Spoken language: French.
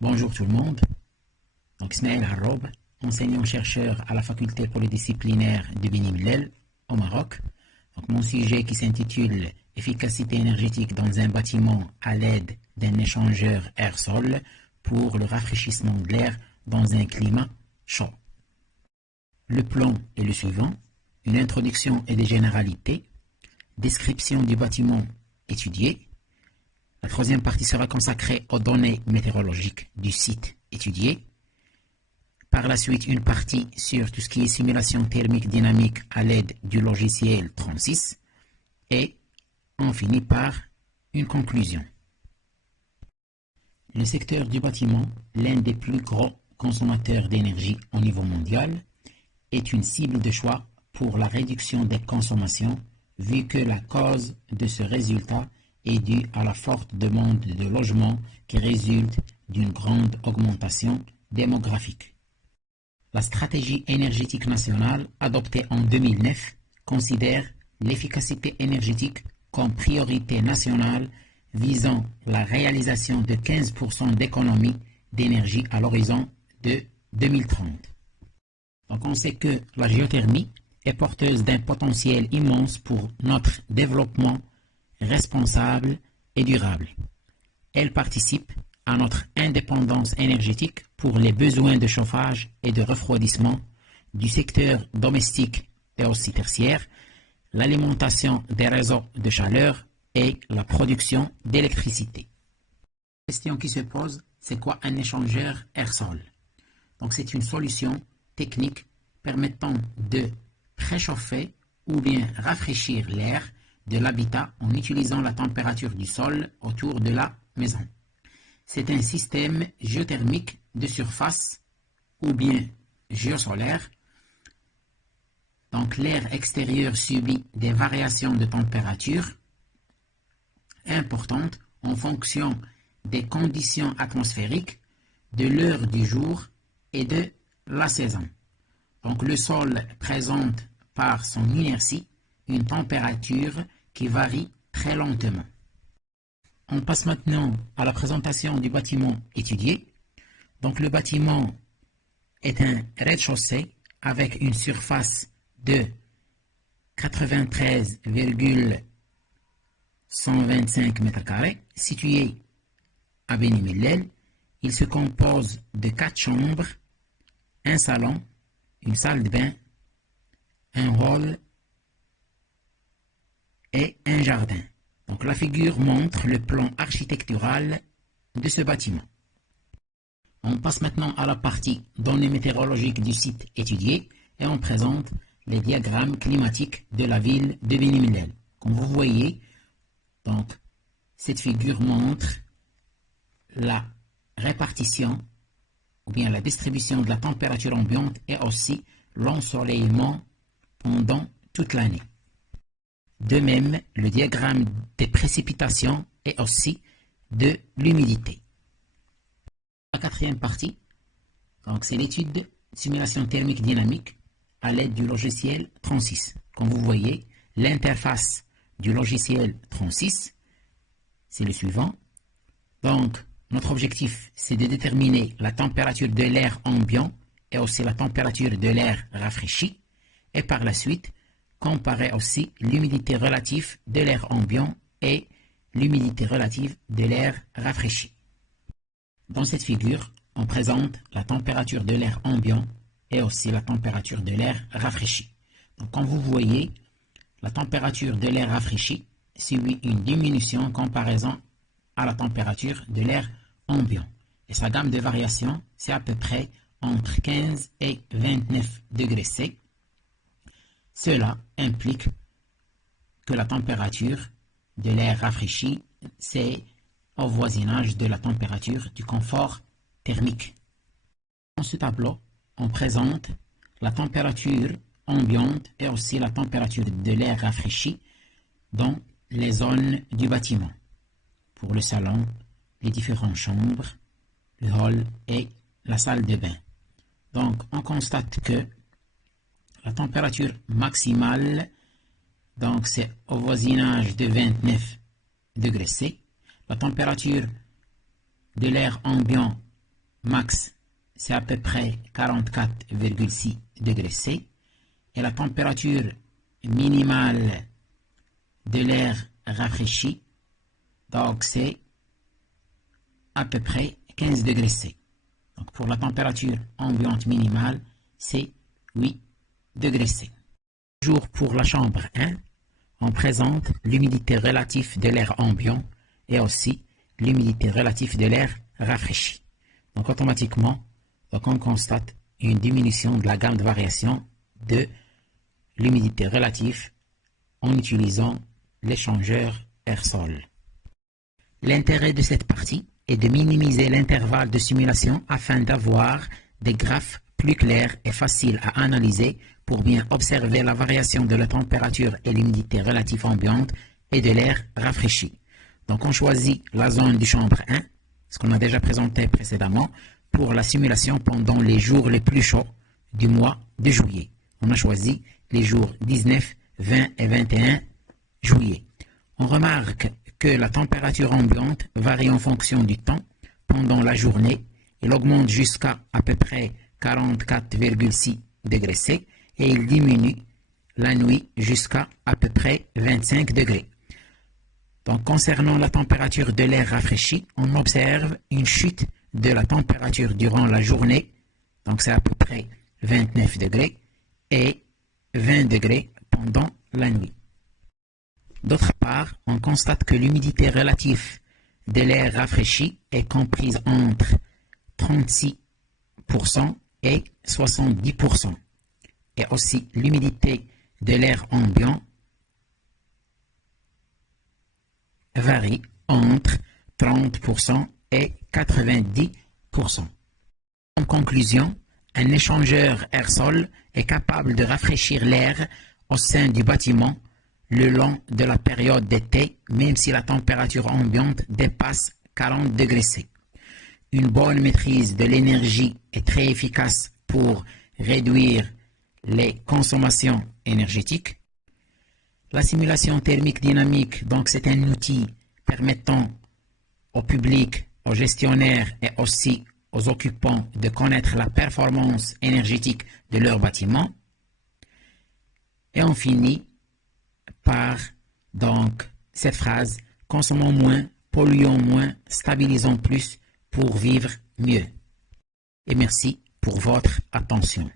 Bonjour tout le monde. Donc Ismaël Harrob, enseignant-chercheur à la faculté polydisciplinaire de Beni Mellel au Maroc. Donc mon sujet qui s'intitule Efficacité énergétique dans un bâtiment à l'aide d'un échangeur air-sol pour le rafraîchissement de l'air dans un climat chaud. Le plan est le suivant: une introduction et des généralités, description du bâtiment étudié. La troisième partie sera consacrée aux données météorologiques du site étudié. Par la suite, une partie sur tout ce qui est simulation thermique dynamique à l'aide du logiciel 36. Et on finit par une conclusion. Le secteur du bâtiment, l'un des plus gros consommateurs d'énergie au niveau mondial, est une cible de choix pour la réduction des consommations, vu que la cause de ce résultat est due à la forte demande de logements qui résulte d'une grande augmentation démographique. La stratégie énergétique nationale adoptée en 2009 considère l'efficacité énergétique comme priorité nationale visant la réalisation de 15% d'économie d'énergie à l'horizon de 2030. Donc on sait que la géothermie est porteuse d'un potentiel immense pour notre développement responsable et durable. Elle participe à notre indépendance énergétique pour les besoins de chauffage et de refroidissement du secteur domestique et aussi tertiaire, l'alimentation des réseaux de chaleur et la production d'électricité. La question qui se pose, c'est quoi un échangeur air-sol? Donc c'est une solution technique permettant de préchauffer ou bien rafraîchir l'air de l'habitat en utilisant la température du sol autour de la maison. C'est un système géothermique de surface ou bien géosolaire. Donc l'air extérieur subit des variations de température importantes en fonction des conditions atmosphériques, de l'heure du jour et de la saison. Donc le sol présente par son inertie une température qui varie très lentement. On passe maintenant à la présentation du bâtiment étudié. Donc le bâtiment est un rez-de-chaussée avec une surface de 93,125 m² situé à Beni Mellel. Il se compose de 4 chambres, un salon, une salle de bain, un hall et un jardin. Donc la figure montre le plan architectural de ce bâtiment. On passe maintenant à la partie données météorologiques du site étudié et on présente les diagrammes climatiques de la ville de Beni Mellel. Comme vous voyez, donc, cette figure montre la répartition ou bien la distribution de la température ambiante et aussi l'ensoleillement pendant toute l'année. De même, le diagramme des précipitations et aussi de l'humidité. La quatrième partie, donc c'est l'étude de simulation thermique dynamique à l'aide du logiciel 36. Comme vous voyez, l'interface du logiciel 36, c'est le suivant. Donc, notre objectif, c'est de déterminer la température de l'air ambiant et aussi la température de l'air rafraîchi. Et par la suite, comparer aussi l'humidité relative de l'air ambiant et l'humidité relative de l'air rafraîchi. Dans cette figure, on présente la température de l'air ambiant et aussi la température de l'air rafraîchi. Donc, comme vous voyez, la température de l'air rafraîchi subit une diminution en comparaison à la température de l'air ambiant. Et sa gamme de variation, c'est à peu près entre 15 et 29 degrés C. Cela implique que la température de l'air rafraîchi, c'est au voisinage de la température du confort thermique. Dans ce tableau, on présente la température ambiante et aussi la température de l'air rafraîchi dans les zones du bâtiment. Pour le salon, les différentes chambres, le hall et la salle de bain. Donc, on constate que la température maximale, donc c'est au voisinage de 29 degrés C. La température de l'air ambiant max, c'est à peu près 44,6 degrés C. Et la température minimale de l'air rafraîchi, donc c'est à peu près 15 degrés C. Donc pour la température ambiante minimale, c'est 8 degrés C. Toujours pour la chambre 1, on présente l'humidité relative de l'air ambiant et aussi l'humidité relative de l'air rafraîchi. Donc automatiquement, on constate une diminution de la gamme de variation de l'humidité relative en utilisant l'échangeur air-sol. L'intérêt de cette partie est de minimiser l'intervalle de simulation afin d'avoir des graphes plus clairs et faciles à analyser pour bien observer la variation de la température et l'humidité relative ambiante et de l'air rafraîchi. Donc on choisit la zone du chambre 1, ce qu'on a déjà présenté précédemment, pour la simulation pendant les jours les plus chauds du mois de juillet. On a choisi les jours 19, 20 et 21 juillet. On remarque que la température ambiante varie en fonction du temps pendant la journée. Il augmente jusqu'à à peu près 44,6 degrés C et il diminue la nuit jusqu'à à peu près 25 degrés. Donc concernant la température de l'air rafraîchi, on observe une chute de la température durant la journée, donc c'est à peu près 29 degrés, et 20 degrés pendant la nuit. D'autre part, on constate que l'humidité relative de l'air rafraîchi est comprise entre 36% et 70%. Et aussi l'humidité de l'air ambiant varie entre 30% et 90%. En conclusion, un échangeur air-sol est capable de rafraîchir l'air au sein du bâtiment le long de la période d'été, même si la température ambiante dépasse 40 degrés C. Une bonne maîtrise de l'énergie est très efficace pour réduire les consommations énergétiques. La simulation thermique dynamique, donc c'est un outil permettant au public, aux gestionnaires et aussi aux occupants de connaître la performance énergétique de leur bâtiment. Et on finit par donc cette phrase: consommons moins, polluons moins, stabilisons plus pour vivre mieux. Et merci pour votre attention.